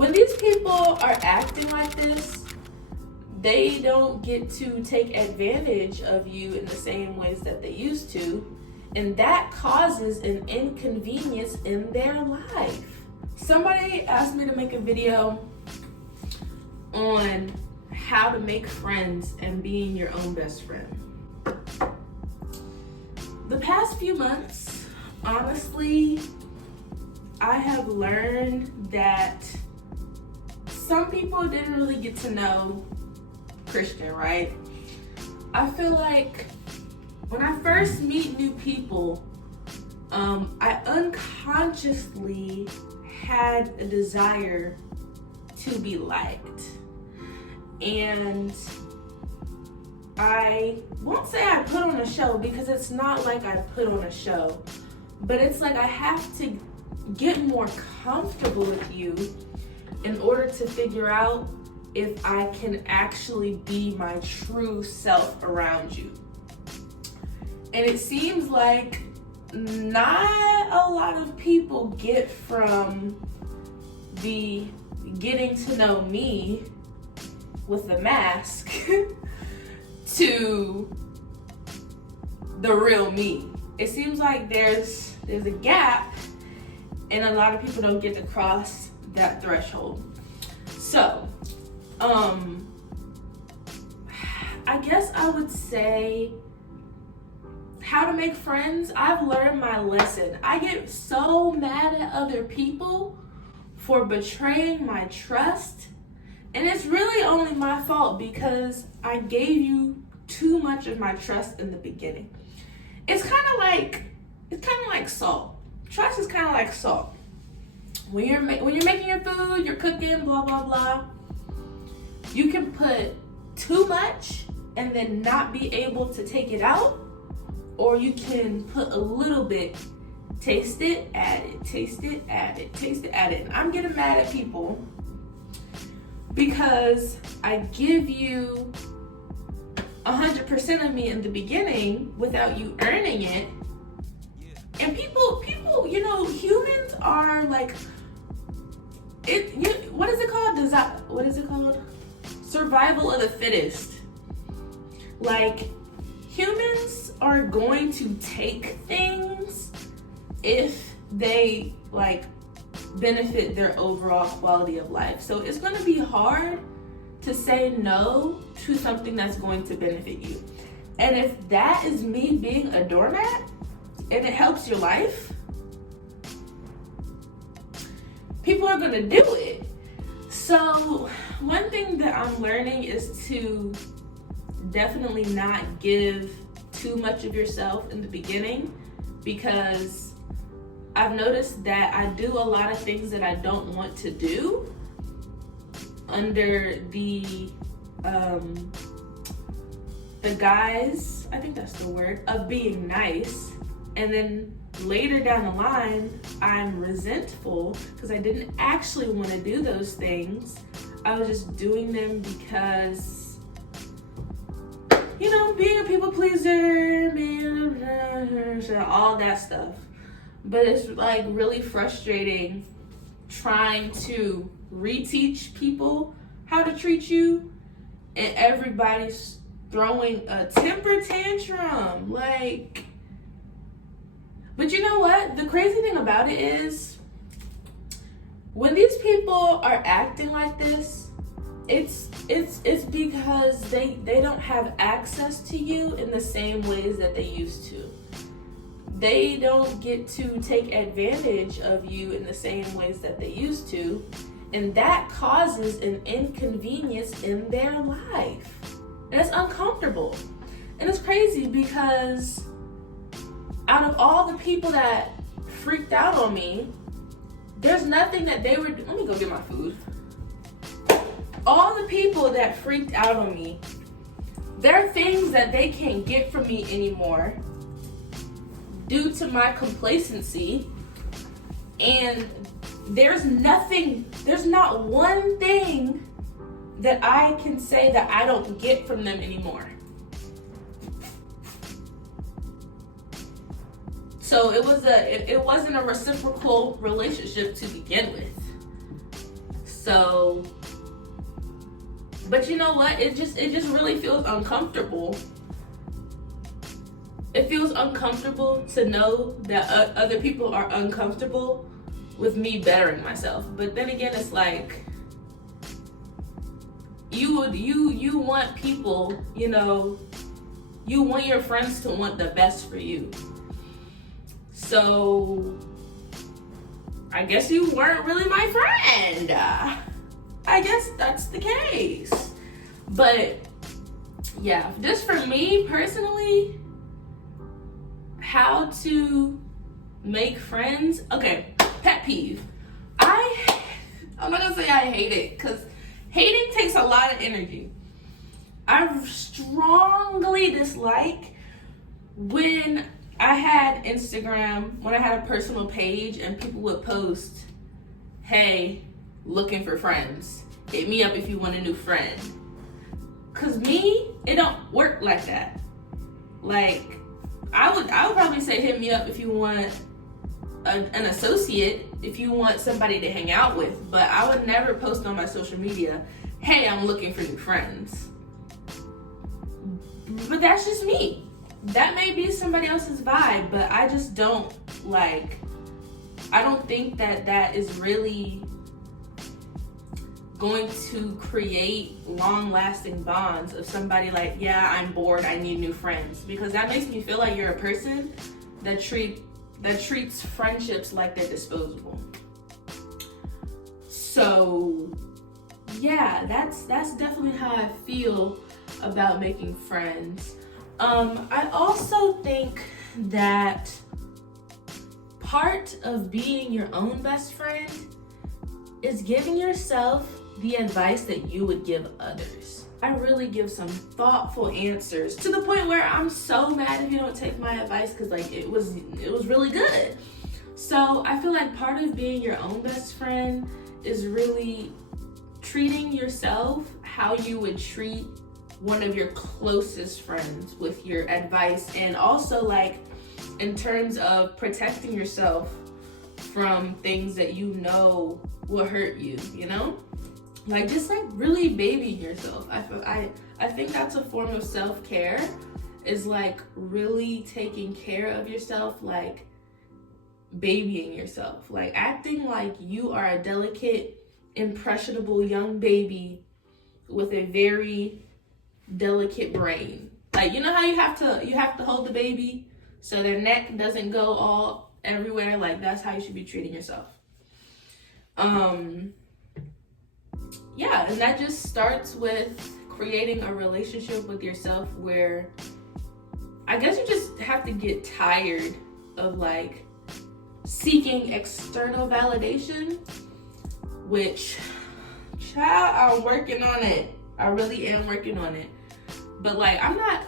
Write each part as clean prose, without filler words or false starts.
when these people are acting like this, they don't get to take advantage of you in the same ways that they used to, and that causes an inconvenience in their life. Somebody asked me to make a video on how to make friends and being your own best friend. The past few months, honestly, I have learned that some people didn't really get to know Christian, right? I feel like when I first meet new people, I unconsciously had a desire to be liked. And I won't say I put on a show, because it's not like I put on a show, but it's like I have to get more comfortable with you in order to figure out if I can actually be my true self around you. And it seems like not a lot of people get from the getting to know me with the mask to the real me. It seems like there's a gap, and a lot of people don't get to cross that threshold. So, I guess I would say how to make friends. I've learned my lesson. I get so mad at other people for betraying my trust, and it's really only my fault because I gave you too much of my trust in the beginning. It's kind of like salt. Trust is kind of like salt. When you're making your food, you're cooking, blah blah blah. You can put too much and then not be able to take it out, or you can put a little bit, taste it, add it, taste it, add it, taste it, add it. And I'm getting mad at people because I give you 100% of me in the beginning without you earning it. And people, you know, humans are like, what is it called? Survival of the fittest. Like, humans are going to take things if they like benefit their overall quality of life. So it's going to be hard to say no to something that's going to benefit you. And if that is me being a doormat and it helps your life, people are going to do it. So one thing that I'm learning is to definitely not give too much of yourself in the beginning, because I've noticed that I do a lot of things that I don't want to do under the guise, I think that's the word, of being nice. And then later down the line, I'm resentful because I didn't actually want to do those things. I was just doing them because, you know, being a people pleaser, all that stuff. But it's like really frustrating trying to reteach people how to treat you, and everybody's throwing a temper tantrum. Like, but you know what? The crazy thing about it is, when these people are acting like this, it's because they don't have access to you in the same ways that they used to. They don't get to take advantage of you in the same ways that they used to, and that causes an inconvenience in their life. And it's uncomfortable. And it's crazy because out of all the people that freaked out on me, there's nothing that they were, let me go get my food. All the people that freaked out on me, there are things that they can't get from me anymore due to my complacency. And there's not one thing that I can say that I don't get from them anymore. So it wasn't a reciprocal relationship to begin with. So, but you know what? It just really feels uncomfortable. It feels uncomfortable to know that other people are uncomfortable with me bettering myself. But then again, it's like, you want people, you know, you want your friends to want the best for you. So I guess you weren't really my friend. I guess that's the case. But yeah, just for me personally, how to make friends. Okay, pet peeve. I'm not gonna say I hate it, because hating takes a lot of energy. I strongly dislike when I had Instagram, when I had a personal page and people would post, hey, looking for friends. Hit me up if you want a new friend. Cause me, it don't work like that. Like, I would probably say hit me up if you want an associate, if you want somebody to hang out with, but I would never post on my social media, hey, I'm looking for new friends. But that's just me. That may be somebody else's vibe, but I just don't like, I don't think that is really going to create long-lasting bonds of somebody like, yeah, I'm bored, I need new friends. Because that makes me feel like you're a person that treats friendships like they're disposable. So yeah, that's definitely how I feel about making friends. I also think that part of being your own best friend is giving yourself the advice that you would give others. I really give some thoughtful answers, to the point where I'm so mad if you don't take my advice, because like it was really good. So I feel like part of being your own best friend is really treating yourself how you would treat one of your closest friends with your advice, and also like in terms of protecting yourself from things that you know will hurt you, you know? Like just like really babying yourself. I think that's a form of self-care, is like really taking care of yourself, like babying yourself, like acting like you are a delicate, impressionable young baby with a very delicate brain. Like, you know how you have to hold the baby so their neck doesn't go all everywhere? Like that's how you should be treating yourself. Yeah, and that just starts with creating a relationship with yourself where I guess you just have to get tired of like seeking external validation, which, child, I'm working on it. I really am working on it. But like, I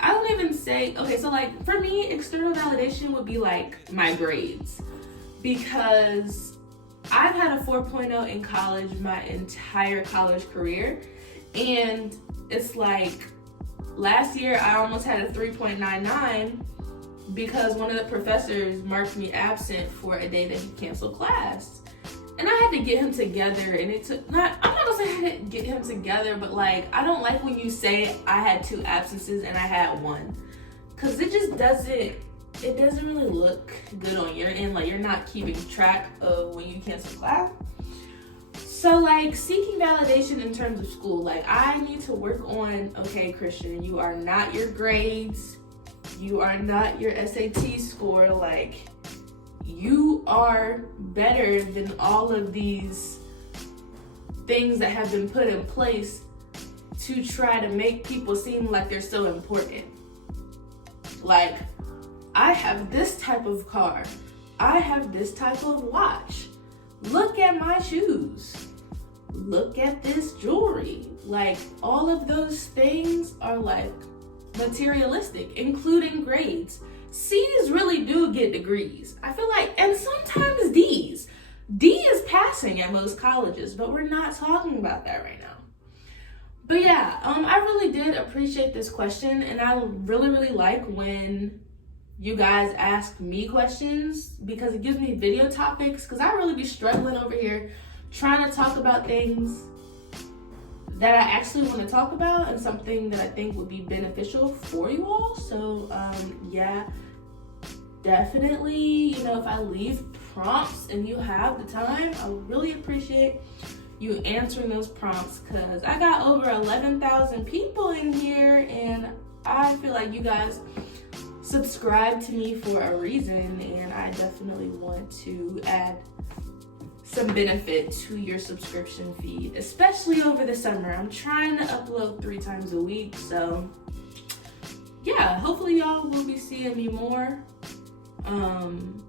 don't even say, okay, so like for me, external validation would be like my grades, because I've had a 4.0 in college my entire college career, and it's like last year I almost had a 3.99 because one of the professors marked me absent for a day that he canceled class. And I had to get him together, and it took, I'm not gonna say I had to get him together, but like, I don't like when you say I had 2 absences and I had 1. Cause it just doesn't really look good on your end. Like you're not keeping track of when you cancel class. So like seeking validation in terms of school, like I need to work on, okay, Christian, you are not your grades, you are not your SAT score, like you are better than all of these things that have been put in place to try to make people seem like they're so important. Like, I have this type of car, I have this type of watch, look at my shoes, look at this jewelry. Like all of those things are like materialistic, including grades. C's really do get degrees, I feel like, and sometimes D's. D is passing at most colleges, but we're not talking about that right now. But yeah, I really did appreciate this question, and I really like when you guys ask me questions, because it gives me video topics, because I really be struggling over here trying to talk about things that I actually want to talk about and something that I think would be beneficial for you all. So yeah, definitely, you know, if I leave prompts and you have the time, I would really appreciate you answering those prompts, because I got over 11,000 people in here and I feel like you guys subscribe to me for a reason, and I definitely want to add some benefit to your subscription feed, especially over the summer. I'm trying to upload 3 times a week, so yeah, hopefully y'all will be seeing me more. So I'm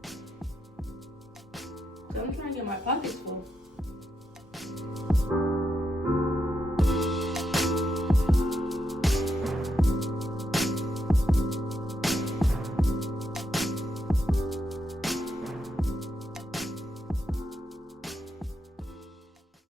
trying to get my pockets full.